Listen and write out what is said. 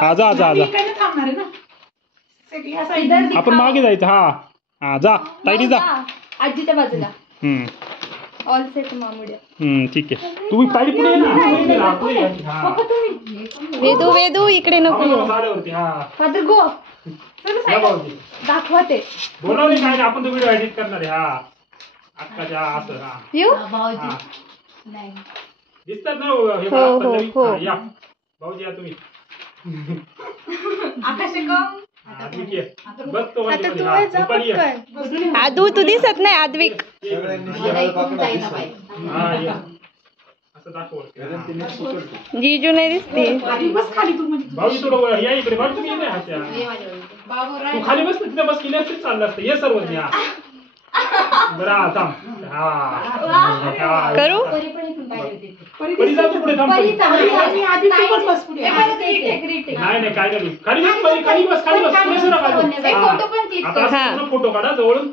हा जा जा जा काय थांबणार आहे ना सगळी असं आपण मागे जायचं हा हा जा ताईडी जा आजीच्या बाजूला ऑल सेट मामुड्या ठीक आहे तुम्ही ताईडी पुढे ये ना पुढे ये. हा. वेदू वेदू इकडे नको येऊ. झाल्यावरती हा फादर गो या भाऊजी. दाखवते बोलावले काय नाही, आपण तो व्हिडिओ एडिट करणार आहे हा अक्काच्या असं हा येऊ हा. दिसतात ना हे हो, पल्लवी? हो. हा, या भाऊजी या तुम्ही आकाश हा, ठीक आहे. बस तो आता मध्ये तू हा, जा दुपारी ये. पटकन. आदू तू दिसत नाही आद्विक हा ये. असं दाखव हा. जीजू नाही दिसते आधी बस खाली तू म्हणजे भाऊजी थोडं या इकडे भाऊ तुम्ही ये ना हाच्या. तू खाली बस ना, तिथे बस केली असते चाललं असतं ये सर्व या बरं हा, थांब हा करू परी जा तू पुढे थांब परी. आधी तू बस बस पुढे नाही नाही काय नाही खाली बस परी, खाली बस पुढे सरा बाजू. एक हा. फोटो पण क्लिक आता कर. असं पूर्ण फोटो काढा जवळून